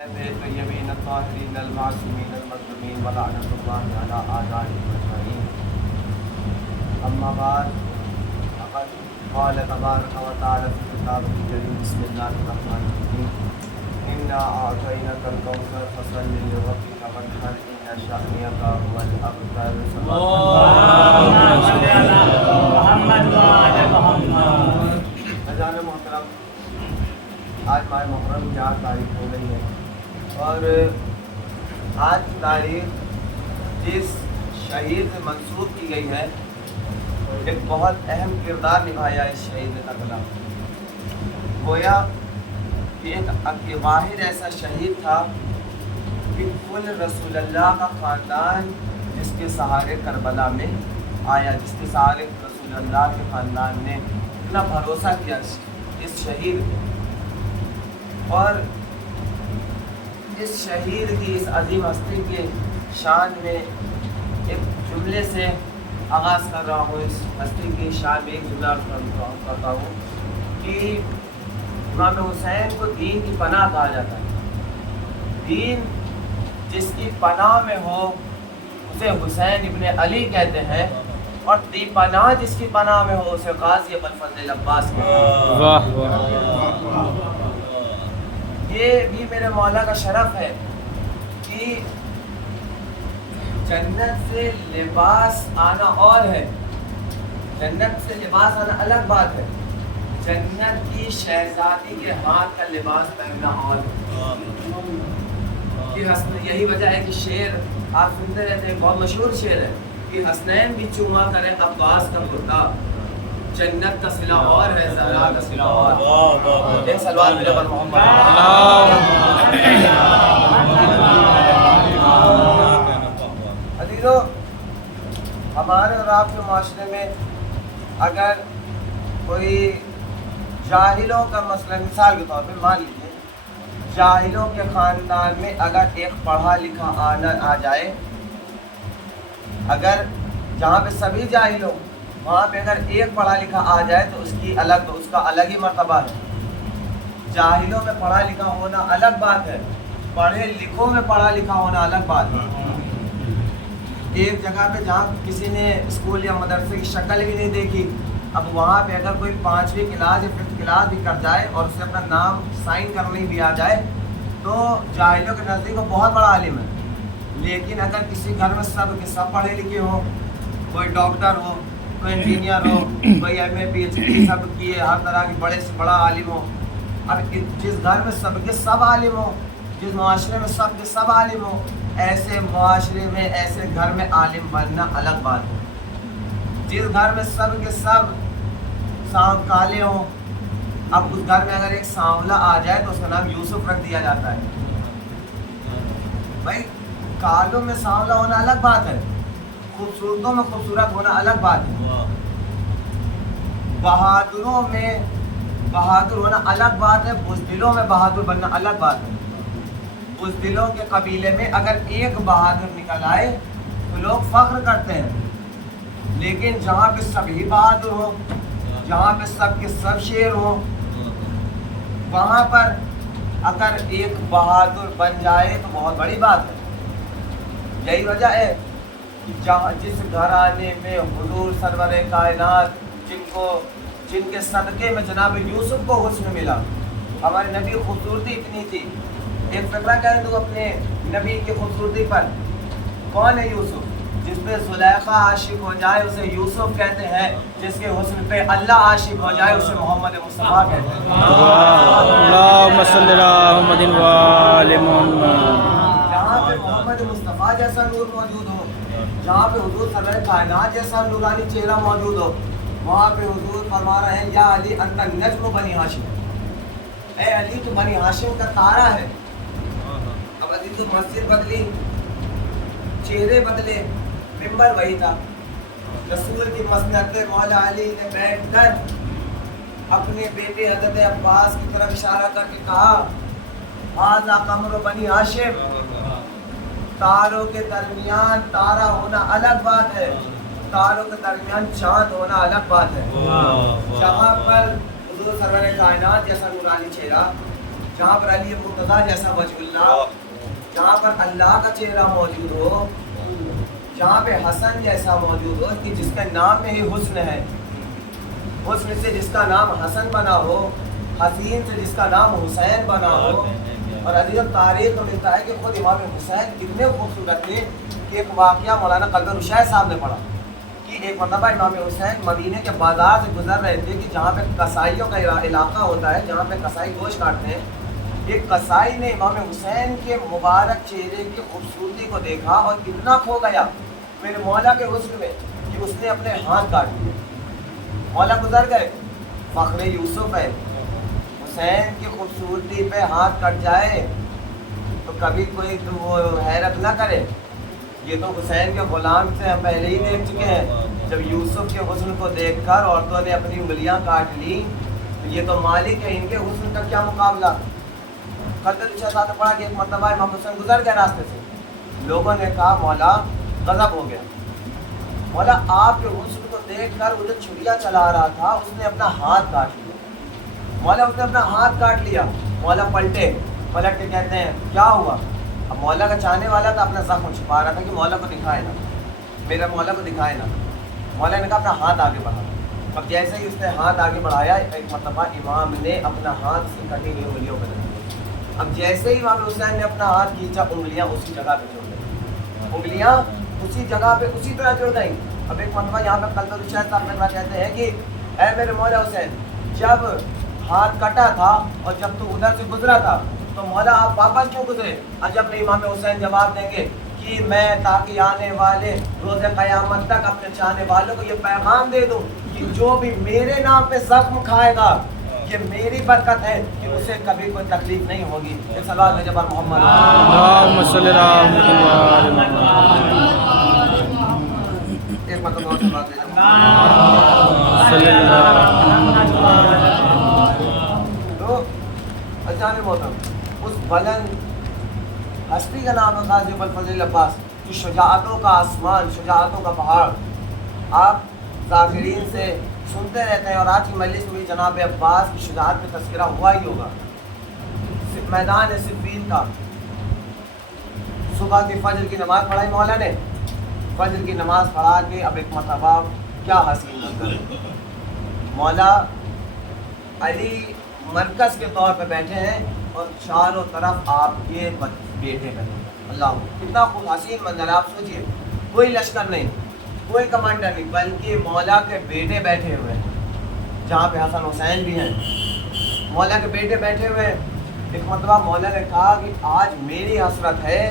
طيبين الطاهرين المعصومين المظلومين ولعنة الله على أعدائهم أجمعين. أما بعد فقد قال تبارك وتعالى في كتابه الكريم بسم الله الرحمن الرحيم إنا أعطيناك الكوثر فصل لربك وانحر إن شأنك هو الأبتر. اللهم صل على محمد وعلى محمد. اذان محترم، آج ماہ محرم کی 8 تاریخ ہو گئی ہے اور آج کی تاریخ جس شہید سے منسوب کی گئی ہے ایک بہت اہم کردار نبھایا اس شہید نے کربلا. گویا کہ ایک واحد ایسا شہید تھا کہ کل رسول اللہ کا خاندان جس کے سہارے کربلا میں آیا، جس کے سہارے رسول اللہ کے خاندان نے اتنا بھروسہ کیا اس شہید پہ. اور اس شہید کی اس عظیم ہستی کے شان میں ایک جملے سے آغاز کر رہا ہوں. اس ہستی کی شان میں ایک جملہ کرتا ہوں کہ امام حسین کو دین کی پناہ کہا جاتا ہے. دین جس کی پناہ میں ہو اسے حسین ابن علی کہتے ہیں، اور دی پناہ جس کی پناہ میں ہو اسے غازی ابوالفضل عباس کہتے ہیں. یہ بھی میرے مولا کا شرف ہے کہ جنت سے لباس آنا اور ہے، جنت سے لباس آنا الگ بات ہے، جنت کی شہزادی کے ہاتھ کا لباس پہننا اور ہے. یہی وجہ ہے کہ شعر آپ سنتے رہتے ہیں، بہت مشہور شعر ہے کہ حسنین بھی چوما کرے عباس کا کرتا، جنت کا صلہ اور ہے زہرا کا صلہ اور. ایک سلوات میرے پر محمد. عزیزو، ہمارے اور آپ کے معاشرے میں اگر کوئی جاہلوں کا مسئلہ مثال کے طور پہ مان لیجیے، جاہلوں کے خاندان میں اگر ایک پڑھا لکھا آ جائے، اگر جہاں پہ سبھی جاہل ہو وہاں پہ اگر ایک پڑھا لکھا آ جائے تو اس کا الگ ہی مرتبہ ہے. جاہلوں میں پڑھا لکھا ہونا الگ بات ہے، پڑھے لکھوں میں پڑھا لکھا ہونا الگ بات ہے. ایک جگہ پہ جہاں کسی نے اسکول یا مدرسے کی شکل بھی نہیں دیکھی، اب وہاں پہ اگر کوئی 5ویں کلاس یا 5th کلاس بھی کر جائے اور اسے اپنا نام سائن کرنے بھی آ جائے تو جاہلوں کے نزدیک وہ بہت بڑا عالم ہے. لیکن اگر کسی گھر میں سب کے سب پڑھے لکھے ہوں، کوئی ڈاکٹر ہو، کوئی انجینئر ہو، کوئی ایم اے پی ایچ ڈی سب کیے، ہر طرح کے بڑے سے بڑا عالم ہو، اب جس گھر میں سب کے سب عالم ہو، جس معاشرے میں سب کے سب عالم ہو، ایسے معاشرے میں ایسے گھر میں عالم بننا الگ بات ہے. جس گھر میں سب کے سب کالے ہوں، اب اس گھر میں اگر ایک سانولا آ جائے تو اس کا نام یوسف رکھ دیا جاتا ہے. بھائی کالوں میں سانولا ہونا الگ بات ہے، خوبصورتوں میں خوبصورت ہونا الگ بات ہے. بہادروں میں بہادر ہونا الگ بات ہے، بزدلوں میں بہادر بننا الگ بات ہے. بزدلوں کے قبیلے میں اگر ایک بہادر نکل آئے تو لوگ فخر کرتے ہیں، لیکن جہاں پہ سبھی بہادر ہوں، جہاں پہ سب کے سب شیر ہوں، وہاں پر اگر ایک بہادر بن جائے تو بہت بڑی بات ہے. یہی وجہ ہے کہ جس گھرانے میں حضور سرور کائنات جن کے صدقے میں جناب یوسف کو حسن ملا، ہمارے نبی کی خوبصورتی اتنی تھی. ایک فقرہ کہیں تو اپنے نبی کی خوبصورتی پر، کون ہے یوسف؟ جس پہ زلیخا عاشق ہو جائے اسے یوسف کہتے ہیں، جس کے حسن پہ اللہ عاشق ہو جائے اسے محمد مصطفیٰ کہتے ہیں. اللہم صلی علی محمد وآل محمد. جہاں پہ محمد مصطفیٰ جیسا نور موجود ہو، جہاں پہ حضور سرور کائنات جیسا نورانی چہرہ موجود ہو، وہاں پہ حضور فرما رہے ہیں یا علی انت نجم بنی ہاشم، اے علی تو بنی ہاشم کا تارا ہے. اب علی تو مسجد بدلی، چہرے بدلے، ممبر وہی تھا. رسول کی مسند پہ مولا علی نے بیٹھ کر اپنے بیٹے حضرت عباس کی طرف اشارہ کر کے کہا ھذا قمر بنی ہاشم. تاروں کے درمیان تارا ہونا الگ بات ہے، تاروں کے درمیان چاند ہونا الگ بات ہے. جہاں پر حضور سرور کائنات جیسا نورانی چہرہ، جہاں پر علی مرتضیٰ جیسا وجہ اللہ، جہاں پر اللہ کا چہرہ موجود ہو، جہاں پہ حسن جیسا موجود ہو کہ جس کے نام میں ہی حسن ہے، حسن سے جس کا نام حسن بنا ہو، حسین سے جس کا نام حسین بنا ہو. اور عزیز تاریخ میں ملتا ہے کہ خود امام حسین کتنے خوبصورت تھے کہ ایک واقعہ مولانا قلب رشید صاحب نے پڑھا کہ ایک مرتبہ امام حسین مدینے کے بازار سے گزر رہے تھے کہ جہاں پہ کسائیوں کا علاقہ ہوتا ہے، جہاں پہ کسائی گوشت کاٹتے ہیں. ایک کسائی نے امام حسین کے مبارک چہرے کی خوبصورتی کو دیکھا اور اتنا کھو گیا میرے مولا کے حسن میں کہ اس نے اپنے ہاتھ کاٹ دیے. مولا گزر گئے، فخر یوسف ہے، حسین کی خوبصورتی پہ ہاتھ کٹ جائے تو کبھی کوئی تو وہ حیرت نہ کرے. یہ تو حسین کے غلام سے ہم پہلے ہی دیکھ چکے ہیں. جب یوسف کے حسن کو دیکھ کر عورتوں نے اپنی انگلیاں کاٹ لی تو یہ تو مالک ہے، ان کے حسن کا کیا مقابلہ. قلب رشید صاحب نے پڑھا کہ ایک مرتبہ امام حسین گزر گئے راستے سے، لوگوں نے کہا مولا غضب ہو گیا، مولا آپ کے حسن کو دیکھ کر وہ جو چھڑیاں چلا رہا تھا اس نے اپنا ہاتھ کاٹ لیا. مولا اس نے اپنا ہاتھ کاٹ لیا. مولا پلٹ کے کہتے ہیں کیا ہوا؟ اب مولا کا چاہنے والا تھا، اپنا زخم چھپا رہا تھا کہ مولا کو دکھائے نا، میرا مولا کو دکھائے نا. مولا نے کہا اپنا ہاتھ آگے بڑھا. اب جیسے ہی اس نے ہاتھ آگے بڑھایا ایک مرتبہ امام نے اپنا ہاتھ سے کٹی ہوئی انگلیوں پہ رکھ دیا. اب جیسے ہی امام حسین نے اپنا ہاتھ کھینچا انگلیاں اسی جگہ پہ جڑ گئیں، انگلیاں اسی جگہ پہ اسی طرح جڑ گئیں. اب ایک مرتبہ یہاں پہ قلب رشید صاحب کہتے ہیں کہ اے میرے مولا حسین، جب ہاتھ کٹا تھا اور جب تو ادھر سے گزرا تھا تو مولا آپ واپس کیوں گزرے؟ عجب میں امام حسین جواب دیں گے کہ میں تاکہ آنے والے روز قیامت تک اپنے چاہنے والوں کو یہ پیغام دے دوں کہ جو بھی میرے نام پہ زخم کھائے گا یہ میری برکت ہے کہ اسے کبھی کوئی تکلیف نہیں ہوگی. ایک سلوات بھیجو بر محمد. اللہم صلی اللہ علیہ وسلم. ایک مرتبہ اور سلوات بھیجو. صلی اللہ تو اجان محترم، اس بلند ہستی کا نام ہے غازی ابوالفضل عباس کی شجاعتوں کا آسمان، شجاعتوں کا پہاڑ. آپ ذاکرین سے سنتے رہتے ہیں اور آج کی مجلس میں جناب عباس کی شجاعت کا تذکرہ ہوا ہی ہوگا. میدان صفین کا صبح کی فجر کی نماز پڑھائی مولا نے، فجر کی نماز پڑھا کے اب ایک مرتبہ کیا حسین منظر، مولا علی مرکز کے طور پہ بیٹھے ہیں اور چاروں طرف آپ کے بیٹے ہیں. اللہ کتنا خوب حسین منظر. آپ سوچئے کوئی لشکر نہیں، کوئی کمانڈر نہیں، بلکہ مولا کے بیٹے بیٹھے ہوئے ہیں. جہاں پہ حسن حسین بھی ہیں، مولا کے بیٹے بیٹھے ہوئے ہیں. ایک مرتبہ مولا نے کہا کہ آج میری حسرت ہے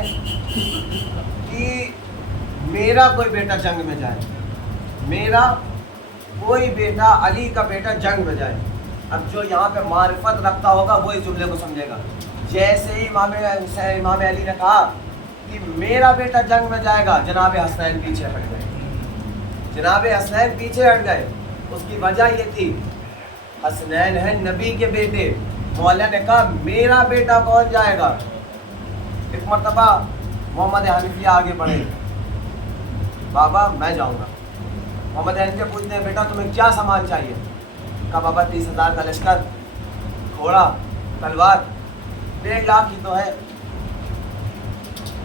کہ میرا کوئی بیٹا جنگ میں جائے، میرا کوئی بیٹا علی کا بیٹا جنگ میں جائے. اب جو یہاں پہ معرفت رکھتا ہوگا وہ اس جملے کو سمجھے گا. جیسے ہی امام علی نے کہا کہ میرا بیٹا جنگ میں جائے گا، جناب حسین پیچھے ہٹ گئے. جناب حسین پیچھے ہٹ گئے. اس کی وجہ یہ تھی حسنین ہیں نبی کے بیٹے. مولا نے کہا میرا بیٹا کون جائے گا. ایک مرتبہ محمد حنفیہ آگے بڑھے، بابا میں جاؤں گا. محمد حنفیہ پوچھتے ہیں بیٹا تمہیں کیا سامان چاہیے؟ کہا بابا 30,000 کا لشکر، گھوڑا، تلوار، 1.5 لاکھ ہی تو ہے.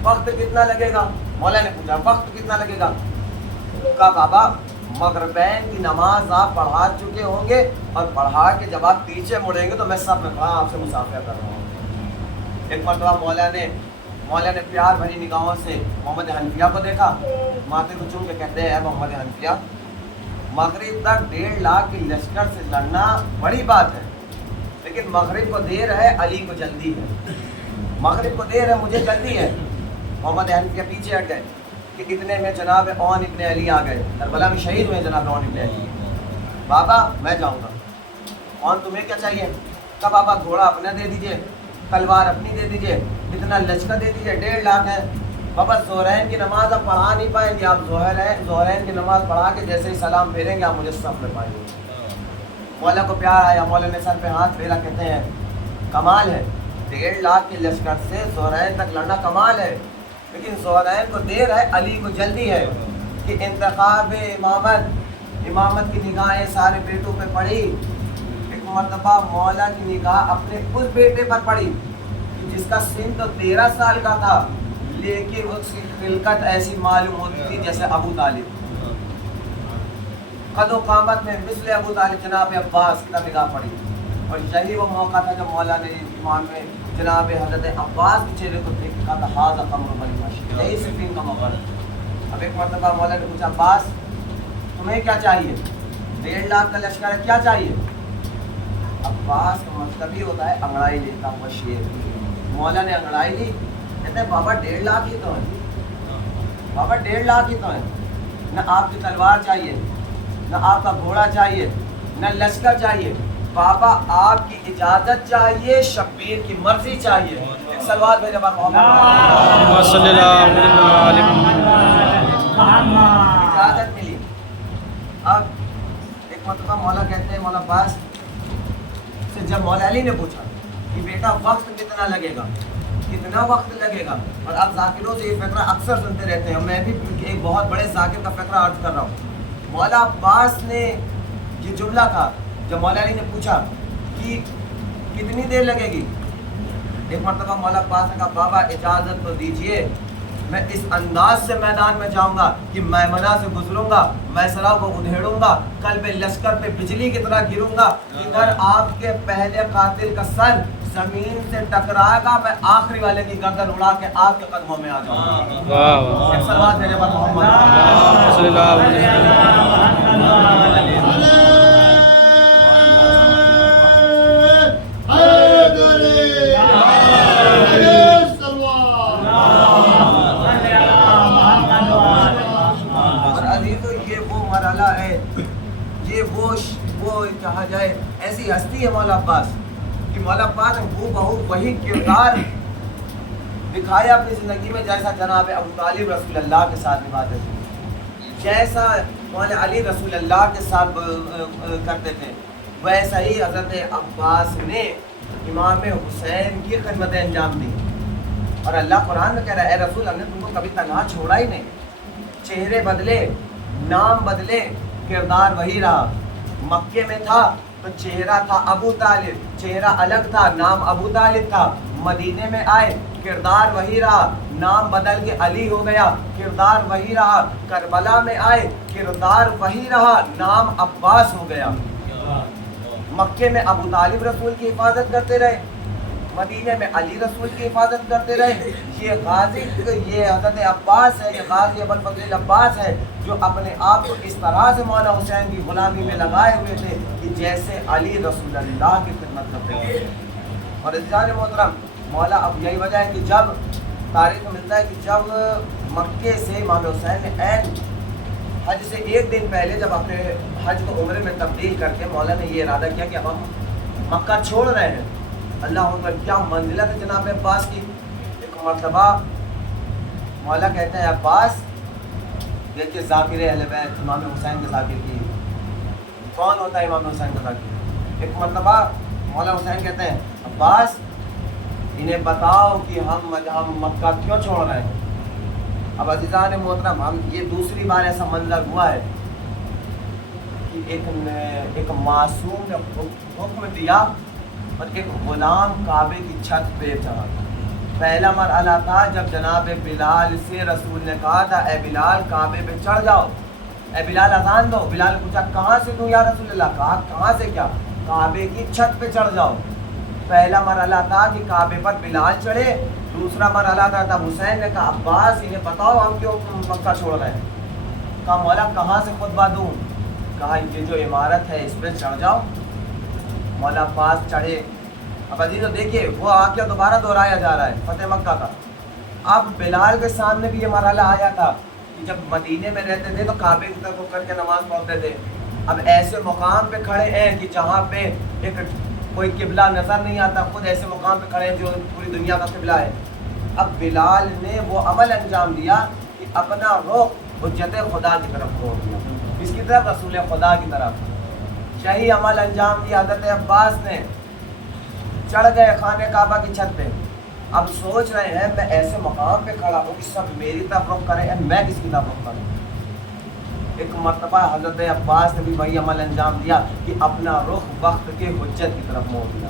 وقت کتنا لگے گا؟ مولا نے پوچھا وقت کتنا لگے گا؟ کہا بابا مغربین کی نماز آپ پڑھا چکے ہوں گے اور پڑھا کے جب آپ پیچھے مڑیں گے تو میں سب میں کھڑا آپ سے مسافر کر رہا ہوں. ایک مرتبہ مولا نے پیار بھری نگاہوں سے محمد حنفیہ کو دیکھا، ماتھے کو چوم کے کہتے ہیں اے محمد حنفیہ، مغرب تک 1.5 لاکھ کی لشکر سے لڑنا بڑی بات ہے، لیکن مغرب کو دیر ہے، علی کو جلدی ہے. مغرب کو دیر ہے، مجھے جلدی ہے. محمد حنفیہ پیچھے ہٹ گئے کہ اتنے میں جناب اون ابن علی آ گئے. کربلا میں شہید ہوئے جناب اون ابن علی. بابا میں جاؤں گا. اون تمہیں کیا چاہیے؟ کہا بابا گھوڑا اپنا دے دیجئے، تلوار اپنی دے دیجئے، اتنا لشکر دے دیجئے، 1.5 لاکھ ہے. بابا زہرین کی نماز آپ پڑھا نہیں پائیں گے، آپ زہرین کی نماز پڑھا کے جیسے ہی سلام پھیریں گے آپ مجھے صف میں پائیں گے. مولا کو پیار آیا، مولا نے سر پہ ہاتھ پھیرا. کہتے ہیں کمال ہے، 1.5 لاکھ کے لشکر سے زہرین تک لڑنا کمال ہے، لیکن زہرین کو دیر ہے، علی کو جلدی ہے. کہ انتخاب امامت کی نگاہیں سارے بیٹوں پہ پڑی. ایک مرتبہ مولا کی نگاہ اپنے اس بیٹے پر پڑی جس کا سن تو 13 سال کا تھا، لیکن اس کی خلقت ایسی معلوم ہوتی تھی جیسے ابو طالب، قد و قامت میں مثل ابو طالب جناب عباس کی نگاہ پڑی. اور یہی وہ موقع تھا جب مولا نے ایمان میں جناب حضرت عباس کے چہرے کو دیکھ کہا تھا ھذا قمر بنی ہاشم، یہی صفین کا موقع تھا. اب ایک مرتبہ مولا نے پوچھا عباس تمہیں کیا چاہیے؟ 1.5 لاکھ کا لشکر ہے، کیا چاہیے؟ عباس کا مطلب ہی ہوتا ہے انگڑائی لیتا ہوا شیر. مولا نے انگڑائی لی، کہتے ہیں بابا 1.5 لاکھ ہی تو ہے، بابا 1.5 لاکھ ہی تو ہے. نہ آپ کی تلوار چاہیے، نہ آپ کا گھوڑا چاہیے، نہ لشکر چاہیے، بابا آپ کی اجازت چاہیے، شبیر کی مرضی چاہیے. ایک سلوات بھیجا محمد صلی اللہ علیہ وسلم. اجازت ملی. اب ایک مرتبہ مولا کہتے ہیں مولا عباس سے جب مولا علی نے پوچھا کہ بیٹا وقت کتنا لگے گا، کتنا وقت لگے گا، اور آپ ذاکروں سے یہ فقرہ اکثر سنتے رہتے ہیں، میں بھی ایک بہت بڑے ذاکر کا فقرہ عرض کر رہا ہوں. مولا عباس نے یہ جملہ کہا جب مولا علی نے پوچھا کہ کتنی دیر لگے گی. ایک مرتبہ مولا عباس نے کہا بابا اجازت تو دیجئے، میں اس انداز سے میدان میں جاؤں گا کہ میمنہ سے گزروں گا، میسرہ کو ادھیڑوں گا، قلب لشکر پہ بجلی کی طرح گروں گا، ادھر آپ کے پہلے قاتل کا سر زمین سے ٹکرائے گا، میں آخری والے کی گردن اڑا کے آپ کے قدموں میں آ جاؤں گا. واہ ایک صلوات میرے پر محمد صلی اللہ علیہ وسلم. اور عزیزو یہ وہ مرحلہ ہے، یہ وہ کہا جائے ایسی ہستی ہے مولا عباس کہ مولا عباس نے وہ بہو وہی کردار دکھایا اپنی زندگی میں جیسا جناب ابو طالب رسول اللہ کے ساتھ نبھاتے تھے، جیسا مولا علی رسول اللہ کے ساتھ کرتے تھے، ویسا ہی حضرت عباس نے امام حسین کی خدمتیں انجام دی. اور اللہ قرآن میں کہہ رہا ہے اے رسول ہم نے تم کو کبھی تنہا چھوڑا ہی نہیں. چہرے بدلے، نام بدلے، کردار وہی رہا. مکے میں تھا تو چہرہ تھا ابو طالب، چہرہ الگ تھا، نام ابو طالب تھا. مدینے میں آئے کردار وہی رہا، نام بدل کے علی ہو گیا، کردار وہی رہا. کربلا میں آئے کردار وہی رہا، نام عباس ہو گیا. مکے میں ابو طالب رسول کی حفاظت کرتے رہے، مدینے میں علی رسول کی حفاظت کرتے رہے. یہ غازی، یہ حضرت عباس ہے، یہ غازی ابو الفضل عباس ہے جو اپنے آپ کو اس طرح سے مولا حسین کی غلامی میں لگائے ہوئے تھے کہ جیسے علی رسول اللہ کی خدمت کرتے تھے. اور عزیزان محترم مولا اب یہی وجہ ہے کہ جب تاریخ میں ملتا ہے کہ جب مکے سے امام حسین نے عین حج سے 1 دن پہلے جب اپنے حج کو عمرے میں تبدیل کر کے مولا نے یہ ارادہ کیا کہ اب ہم مکہ چھوڑ رہے ہیں. اللہ اکبر، کیا منزلت ہے جناب عباس کی. ایک مرتبہ مولا کہتے ہیں عباس دیکھیے ذاکر اہل بیت امام حسین کے ذاکر کی کون ہوتا ہے امام حسین کا ذاکر. ایک مرتبہ مولا حسین کہتے ہیں عباس انہیں بتاؤ کہ ہم مکہ کیوں چھوڑ رہے ہیں. اب عزیزان محترم ہم یہ دوسری بار ایسا منظر ہوا ہے کہ ایک معصوم نے حکم دیا اور ایک غلام کعبے کی چھت پہ چڑھا. پہلا مرحلہ تھا جب جناب بلال سے رسول نے کہا تھا اے بلال کعبے پہ چڑھ جاؤ، اے بلال اذان دو. بلال نے پوچھا کہاں سے دوں یا رسول اللہ؟ کہا کہاں سے کیا؟ کعبے کی چھت پہ چڑھ جاؤ. پہلا مرحلہ تھا کہ کعبے پر بلال چڑھے. دوسرا مرحلہ تھا تب حسین نے کہا عباس انہیں بتاؤ ہم کیوں مکہ چھوڑ رہے ہیں. کہا مولا کہاں سے خطبہ دوں؟ کہا یہ جو عمارت ہے اس پہ چڑھ جاؤ. مولا عباس چڑھے. اب عزیزو دیکھیے وہ واقعہ دوبارہ دہرایا جا رہا ہے فتح مکہ کا. اب بلال کے سامنے بھی یہ مرحلہ آیا تھا کہ جب مدینے میں رہتے تھے تو کعبے کی طرف کر کے نماز پڑھتے تھے. اب ایسے مقام پہ کھڑے ہیں کہ جہاں پہ ایک کوئی قبلہ نظر نہیں آتا، خود ایسے مقام پہ کھڑے ہیں جو پوری دنیا کا قبلہ ہے. اب بلال نے وہ عمل انجام دیا کہ اپنا رخ حجت خدا کی طرف موڑ دیا. اس کی طرف رسول خدا کی طرف. یہی عمل انجام دیا حضرت عباس نے. چڑھ گئے خانہ کعبہ کی چھت پہ. اب سوچ رہے ہیں میں ایسے مقام پہ کھڑا ہوں کہ سب میری طرف رخ کریں، میں کس کی طرف رخ کروں. ایک مرتبہ حضرت عباس نے بھی وہی عمل انجام دیا کہ اپنا رخ وقت کے حجت کی طرف موڑ دیا،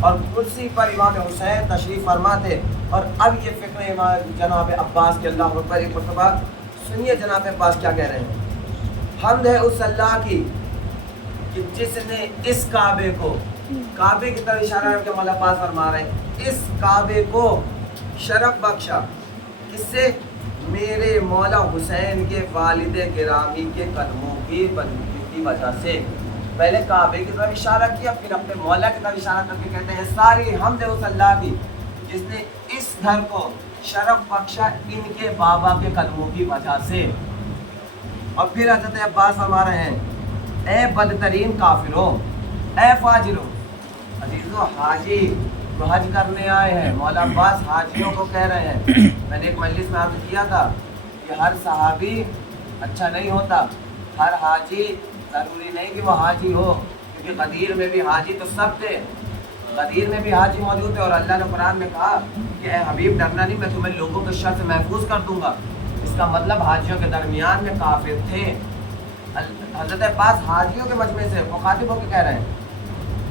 اور کرسی پر امام حسین تشریف فرما تھے۔ اور اب یہ فکر امام جناب عباس کے اللہ اکبر، ایک مرتبہ سنیے جناب عباس کیا کہہ رہے ہیں۔ حمد ہے اس اللہ کی کہ جس نے اس کعبے کو، کعبے کی طرف اشارہ کر کے مولا عباس فرما رہے ہیں، اس کعبے کو شرف بخشا، کس سے؟ میرے مولا حسین کے والد گرامی کے قدموں کی وجہ سے۔ پہلے کعبے کی طرف اشارہ کیا، پھر اپنے مولا کی طرف اشارہ کر کے کہتے ہیں ساری حمد اس اللہ کی جس نے اس گھر کو شرف بخشا ان کے بابا کے قدموں کی وجہ سے۔ اور پھر حضرت عباس فرما رہے ہیں اے بدترین کافروں، اے فاجروں، عزیزو حاجی جو حج کرنے آئے ہیں، مولا عباس حاجیوں کو کہہ رہے ہیں۔ میں نے ایک مجلس میں عرض کیا تھا کہ ہر صحابی اچھا نہیں ہوتا، ہر حاجی ضروری نہیں کہ وہ حاجی ہو، کیونکہ غدیر میں بھی حاجی تو سب تھے، غدیر میں بھی حاجی موجود تھے، اور اللہ نے قرآن میں کہا کہ اے حبیب ڈرنا نہیں، میں تمہیں لوگوں کے شر سے محفوظ کر دوں گا۔ اس کا مطلب حاجیوں کے درمیان میں کافر تھے۔ حضرت عباس حاجیوں کے مجمع سے مخاطب ہو کے کہہ رہے ہیں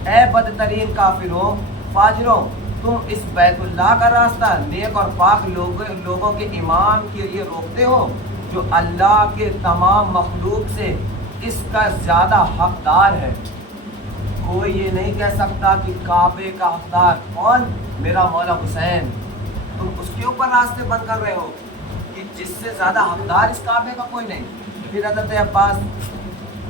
اے بدترین کافروں، فاجروں، تم اس بیت اللہ کا راستہ نیک اور پاک لوگوں کے امام کے لیے روکتے ہو جو اللہ کے تمام مخلوق سے اس کا زیادہ حقدار ہے۔ کوئی یہ نہیں کہہ سکتا کہ کعبے کا حقدار کون؟ میرا مولا حسین۔ تم اس کے اوپر راستے بند کر رہے ہو کہ جس سے زیادہ حقدار اس کعبے کا کوئی نہیں۔ پھر حضرت عباس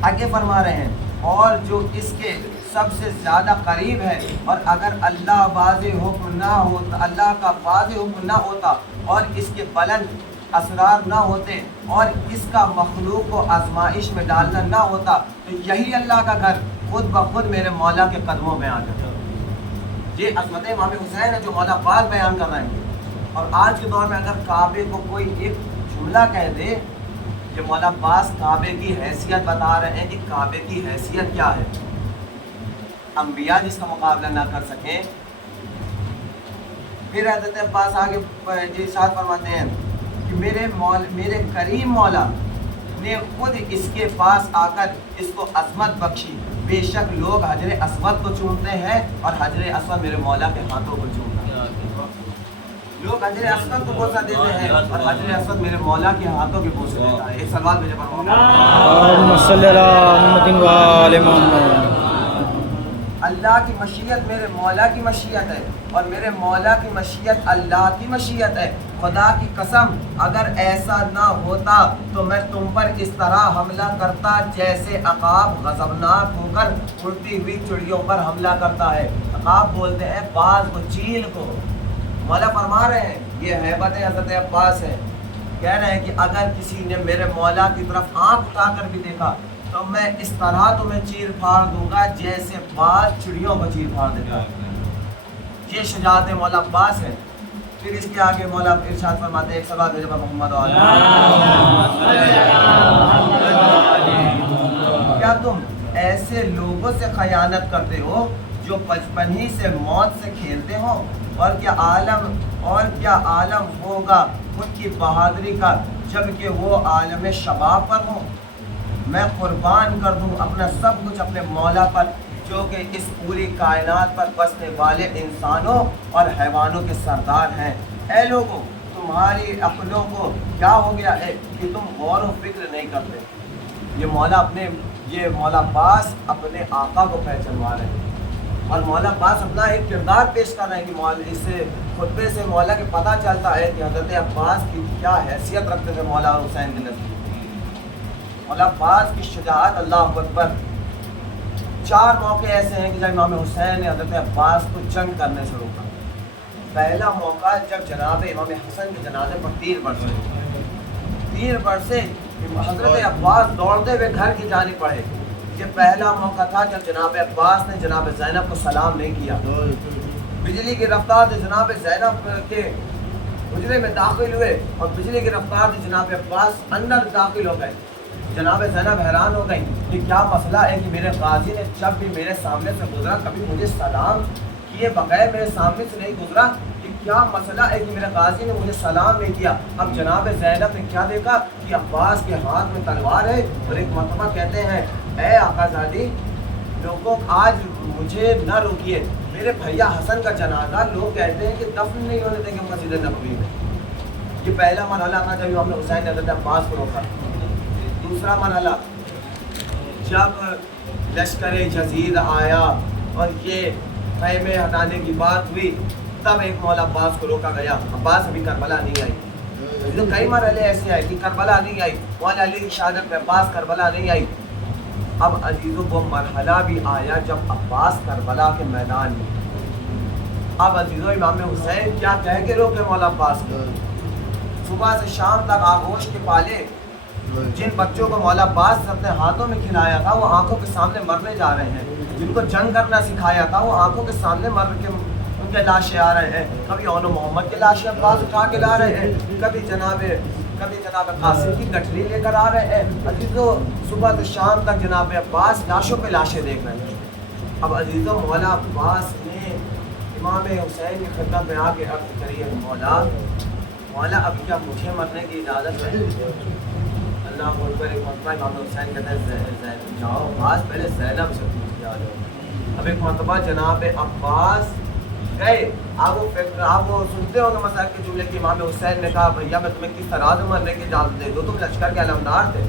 آگے فرما رہے ہیں اور جو اس کے سب سے زیادہ قریب ہے، اور اگر اللہ واضح حکم نہ ہوتا، اللہ کا واضح حکم نہ ہوتا اور اس کے بلند اسرار نہ ہوتے اور اس کا مخلوق کو آزمائش میں ڈالنا نہ ہوتا تو یہی اللہ کا گھر خود بخود میرے مولا کے قدموں میں آ جاتا۔ یہ عظمت امام حسین ہے جو مولا عباس بیان کر رہے ہیں۔ اور آج کے دور میں اگر کعبے کو کوئی ایک جملہ کہہ دے کہ مولا عباس کعبے کی حیثیت بتا رہے ہیں کہ کعبے کی حیثیت کیا ہے، انبیاء جس کا مقابلہ نہ کر سکیں۔ پھر حضرت عباس آگے ارشاد فرماتے ہیں کہ میرے کریم مولا نے خود اس کے پاس آ کر اس کو عظمت بخشی، بے شک لوگ حجر اسود کو چومتے ہیں اور حجر اسود میرے مولا کے ہاتھوں کو چومتا ہے۔ لوگ حجر اسود کو بوسہ دیتے ہیں اور حجر اسود میرے مولا کے ہاتھوں کے بوسے دیتا ہے۔ ایک سوال مجھے اللہم صلی علی محمد و آل محمد۔ اللہ کی مشیت میرے مولا کی مشیت ہے اور میرے مولا کی مشیت اللہ کی مشیت ہے۔ خدا کی قسم اگر ایسا نہ ہوتا تو میں تم پر اس طرح حملہ کرتا جیسے عقاب غضبناک ہو کر اڑتی ہوئی چڑیوں پر حملہ کرتا ہے۔ عقاب بولتے ہیں باز کو، چیل کو۔ مولا فرما رہے ہیں یہ ہیبت حضرت عباس ہے، کہہ رہے ہیں کہ اگر کسی نے میرے مولا کی طرف آنکھ اٹھا کر بھی دیکھا تو میں اس طرح تمہیں چیر پھاڑ دوں گا جیسے باز چڑیوں کو چیر پھاڑ دیتا ہے۔ یہ شجاعت مولا عباس ہے۔ پھر اس کے آگے مولا ارشاد فرماتے ہیں ایک سوال میرے پر محمد و کیا تم ایسے لوگوں سے خیانت کرتے ہو جو بچپن ہی سے موت سے کھیلتے ہو؟ اور کیا عالم ہوگا ان کی بہادری کا جبکہ وہ عالم شباب پر ہوں؟ میں قربان کر دوں اپنا سب کچھ اپنے مولا پر جو کہ اس پوری کائنات پر بسنے والے انسانوں اور حیوانوں کے سردار ہیں۔ اے لوگوں، تمہاری عقلوں کو کیا ہو گیا ہے کہ تم غور و فکر نہیں کرتے؟ یہ مولا عباس اپنے آقا کو پہچانوا رہے ہیں اور مولا عباس اپنا ایک کردار پیش کر رہے ہیں کہ اس خطبے سے مولا کے پتہ چلتا ہے کہ حضرت عباس کی کیا حیثیت رکھتے تھے مولا حسین کے نزدیک۔ مولا عباس کی شجاعت، اللہ اکبر۔ 4 موقع ایسے ہیں کہ جب امام حسین نے حضرت عباس کو جنگ کرنے سے روکا۔ پہلا موقع جب جناب امام حسن کے جنازے پر تیر برسے حضرت عباس دوڑتے ہوئے گھر کی جانب پڑھے۔ یہ پہلا موقع تھا جب جناب عباس نے جناب زینب کو سلام نہیں کیا۔ بجلی کی رفتار سے جناب زینب کے حجرے میں داخل ہوئے اور بجلی کی رفتار سے جناب عباس اندر داخل ہو گئے۔ جناب زینب حیران ہو گئی کہ کیا مسئلہ ہے کہ میرے غازی نے جب بھی میرے سامنے سے گزرا کبھی مجھے سلام کیے بغیر میرے سامنے سے نہیں گزرا، کہ کیا مسئلہ ہے کہ میرے غازی نے مجھے سلام نہیں کیا؟ اب جناب زینب نے کیا دیکھا کہ عباس کے ہاتھ میں تلوار ہے، اور ایک مرتبہ کہتے ہیں اے آقا زادی لوگوں آج مجھے نہ روکیے، میرے بھیا حسن کا جنازہ لوگ کہتے ہیں کہ دفن نہیں ہونے دیں گے مسجد نبوی میں۔ یہ پہلا مرحلہ تھا جب ہم نے حسین حضرت عباس کو روکا۔ دوسرا مرحلہ جب لشکر یزید آیا اور یہ خیمے ہٹانے کی بات ہوئی، تب ایک مولا عباس کو روکا گیا۔ عباس ابھی کربلا نہیں آئی۔ تو کئی مرحلے ایسے آئے کہ کربلا نہیں آئی، مولا علی کی شہادت میں عباس کربلا نہیں آئی۔ اب عزیزوں وہ مرحلہ بھی آیا جب عباس کربلا کے میدان میں۔ اب عزیزوں امام حسین کیا کہہ کے روکے مولا عباس کو؟ صبح سے شام تک آغوش کے پالے جن بچوں کو مولا عباس اپنے ہاتھوں میں کھلایا تھا وہ آنکھوں کے سامنے مرنے جا رہے ہیں۔ جن کو جنگ کرنا سکھایا تھا وہ آنکھوں کے سامنے مر کے ان کے لاشیں آ رہے ہیں۔ کبھی اون محمد کے لاشیں عباس اٹھا کے لا رہے ہیں، کبھی جناب قاسم کی گٹھری لے کر آ رہے ہیں۔ عزیزوں صبح سے شام تک جناب عباس لاشوں پہ لاشیں دیکھ رہے ہیں۔ اب عزیزوں مولا عباس نے امام حسین کی خدمت میں آ کے عرض کری ہے مولا اب کیا مجھے مرنے کی اجازت ہے؟ اللہ اکبر۔ ایک مرتبہ امام حسین کہتے ہیں جاؤ عباس پہلے زینب سے پوچھ کے آ جاؤ۔ اب ایک مرتبہ جناب عباس گئے۔ آپ وہ سنتے ہوں گے مسائل کے جملے کی امام حسین نے کہا بھیا میں تمہیں کس طرح سے مرنے کی اجازت دے دوں، تم لشکر کے علمدار تھے،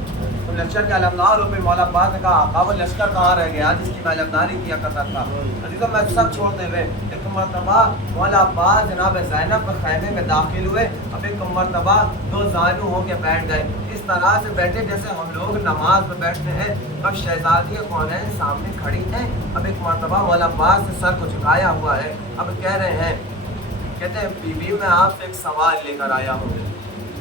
تم لشکر کے علمدار ہو۔ پھر مولا عباس نے کہا آقا وہ لشکر کہاں رہ گیا جس کی میں علمداری کیا کرتا تھا؟ عزیزوں میں سب چھوڑتے ہوئے ایک مرتبہ مولا عباس جناب زینب کے خیمے میں داخل ہوئے۔ اب ایک مرتبہ دو زانو ہو کے بیٹھ گئے، اس طرح سے بیٹھے جیسے ہم لوگ نماز میں بیٹھتے ہیں۔ اب شہزادی کونین سامنے کھڑی ہیں۔ اب ایک مرتبہ مولا عباس نے سر کو جھکایا ہوا ہے۔ اب کہہ رہے ہیں کہتے ہیں بی بی میں آپ سے ایک سوال لے کر آیا ہوں۔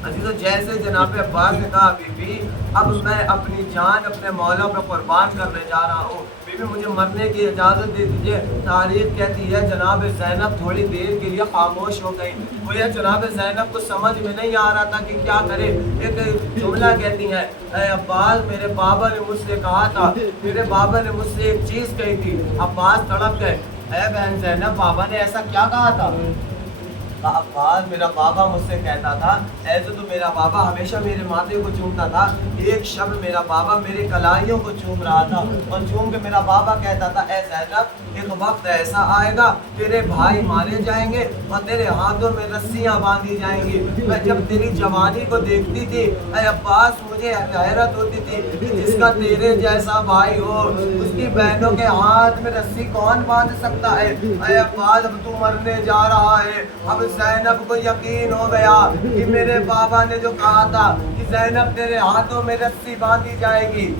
عزیزو جیسے جناب عباس نے کہا بی بی اب میں اپنی جان اپنے مولا پہ قربان کرنے جا رہا ہوں، بی بی مجھے مرنے کی اجازت دے دیجیے۔ تاریخ کہتی ہے جناب زینب تھوڑی دیر کے لیے خاموش ہو گئی۔ وہ یہ جناب زینب کو سمجھ میں نہیں آ رہا تھا کہ کیا کرے۔ ایک جملہ کہتی ہے اے عباس میرے بابا نے مجھ سے کہا تھا، میرے بابا نے مجھ سے ایک چیز کہی تھی۔ عباس تڑپ گئے، اے بہن زینب بابا نے ایسا کیا کہا تھا؟ عباس میرا بابا مجھ سے کہتا تھا ایسے تو میرا بابا ہمیشہ میرے ماتھے کو چومتا تھا، ایک شب میرا بابا میرے کلائیوں کو چوم رہا تھا اور چوم کے میرا بابا کہتا تھا اے زینب ایک وقت ایسا آئے گا تیرے بھائی مارے جائیں گے اور تیرے ہاتھوں میں رسیاں باندھی جائیں گی۔ میں جب تیری جوانی کو دیکھتی تھی اے عباس مجھے حیرت ہوتی تھی کہ جس کا تیرے جیسا بھائی ہو اس کی بہنوں کے ہاتھ میں رسی کون باندھ سکتا ہے؟ اے عباس اب تو مرنے جا رہا ہے۔ اب زینب کو یقین ہو گیا کہ میرے بابا نے جو کہا تھا کہ زینب تیرے ہاتھوں میں رسی باندھی جائے گی۔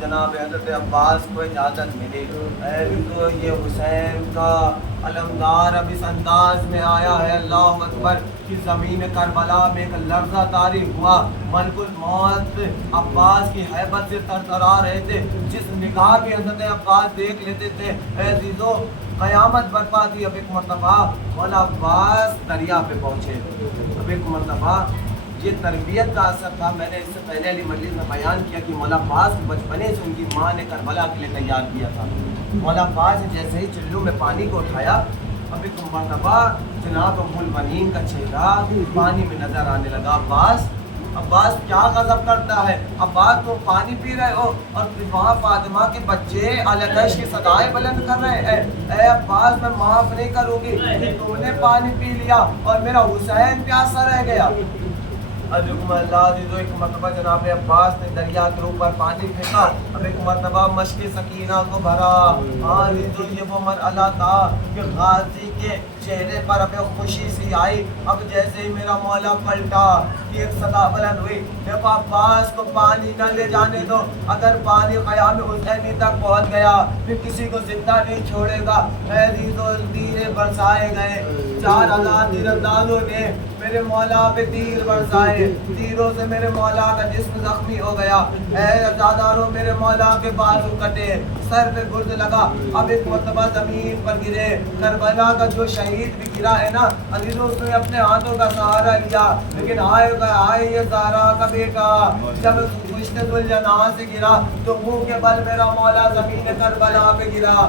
جناب حضرت عباس کو اجازت ملی۔ یہ حسین کا علمدار اب اس انداز میں آیا ہے اللہ اکبر کہ زمین کربلا میں ایک لرزہ طاری ہوا۔ ملک الموت عباس کی ہیبت سے ترترا رہے تھے، جس نگاہ بھی حضرت عباس دیکھ لیتے تھے اے عزیزو قیامت برپا تھی۔ اب ایک مرتبہ مولا عباس دریا پہ پہنچے۔ اب ایک مرتبہ یہ تربیت کا اثر تھا، میں نے اس سے پہلے علی مجلس میں بیان کیا کہ مولا عباس بچپنے سے ان کی ماں نے کربلا کے لیے تیار کیا تھا۔ مولا عباس نے جیسے ہی چلو میں پانی کو اٹھایا اب ایک مرتبہ جناب ام المؤمنین کا چہرہ پانی میں نظر آنے لگا۔ عباس کیا غضب کرتا ہے؟ عباس تم پانی پی رہے ہو اور وہاں فاطمہ کے بچے علقش کی صدائیں بلند کر رہے ہیں۔ اے عباس میں معاف نہیں کروں گی کہ تم نے پانی پی لیا اور میرا حسین پیاسا رہ گیا۔ ایک مرتبہ جناب عباس نے دریا کے اوپر پانی پھینکا، اب ایک مرتبہ مشق سکینہ کو بھرا۔ یہ وہ مرحلہ تھا کہ غازی کے چہرے پر اب خوشی سی آئی۔ اب جیسے ہی میرا مولا پلٹا کہ ایک صدا بلند ہوئی دیکھو عباس کو پانی نہ لے جانے دو، اگر پانی قیام حسینی تک پہنچ گیا پھر کسی کو زندہ نہیں چھوڑے گا۔ تیرے برسائے گئے، 4000 تیر اندازوں نے میرے مولا پہ تیر برسائے، تیروں سے میرے مولا کا جسم زخمی ہو گیا۔ اے عزاداروں میرے مولا کے بازو کٹے، سر پہ گرد لگا۔ اب ایک مرتبہ زمین پر گرے۔ کربلا کا جو شہید بھی گرا ہے نا عزیزوں اس نے اپنے ہاتھوں کا سہارا لیا، لیکن آئے یہ زہرا کا بیٹا جب رشتے الجناح سے گرا تو منہ کے بل میرا مولا زمین کربلا پہ گرا۔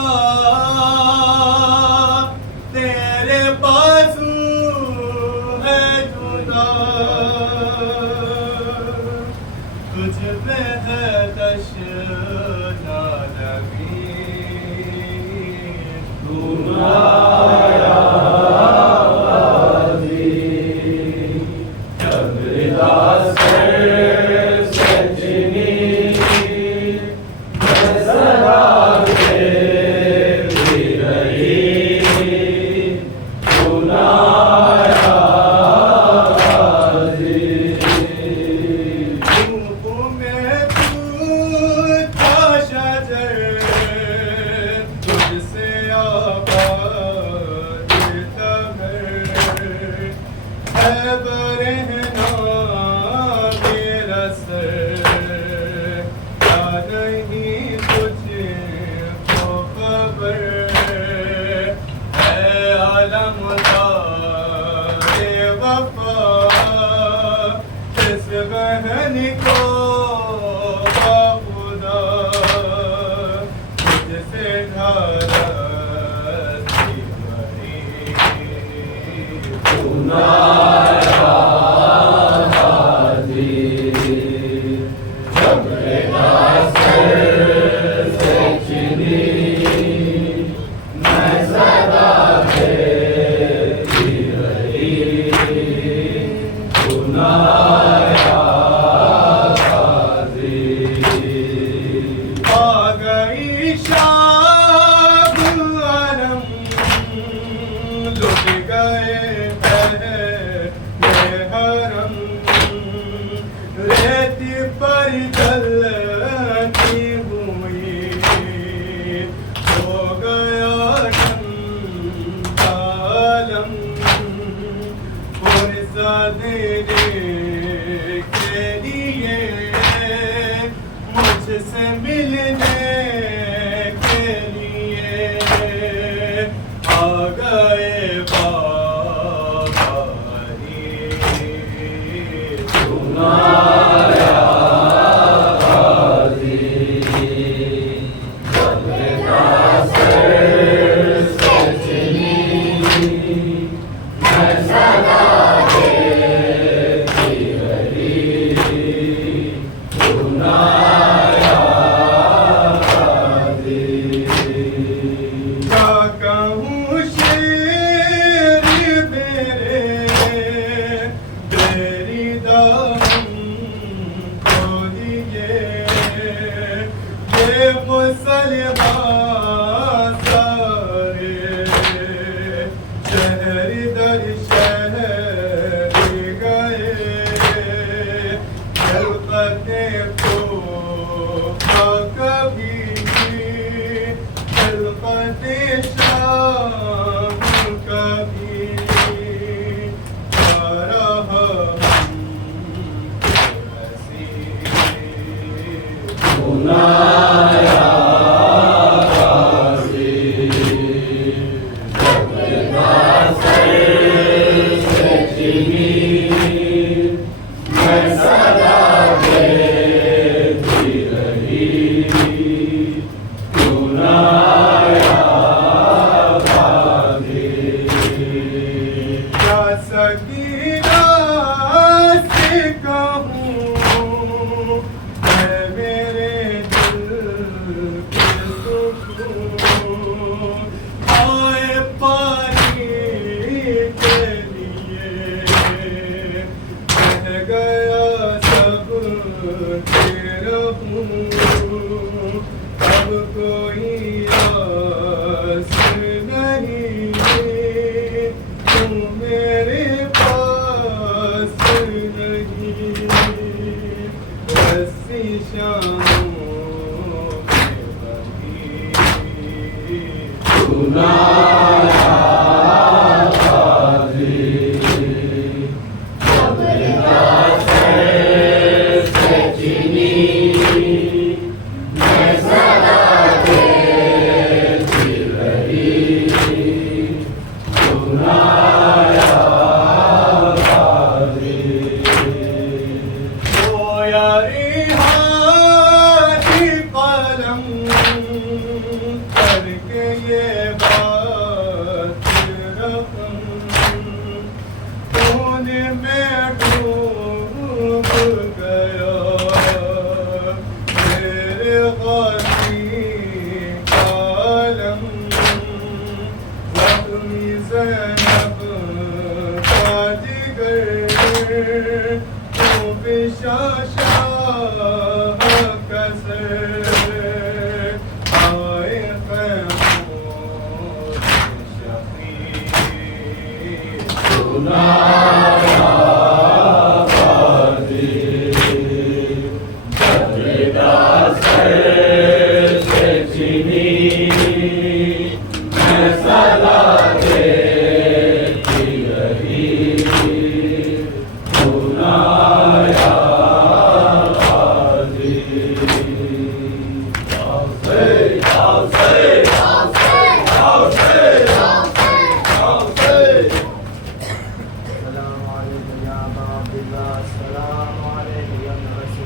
کا تیرے بازو ہے جدا تجھ میں ہے تشنا نبی یہ بات رقم کونے میں ڈوب گیا میرے غازی عالم زخمی زینب کا جگر تو بشاشا کسر آئے خیمون شفیع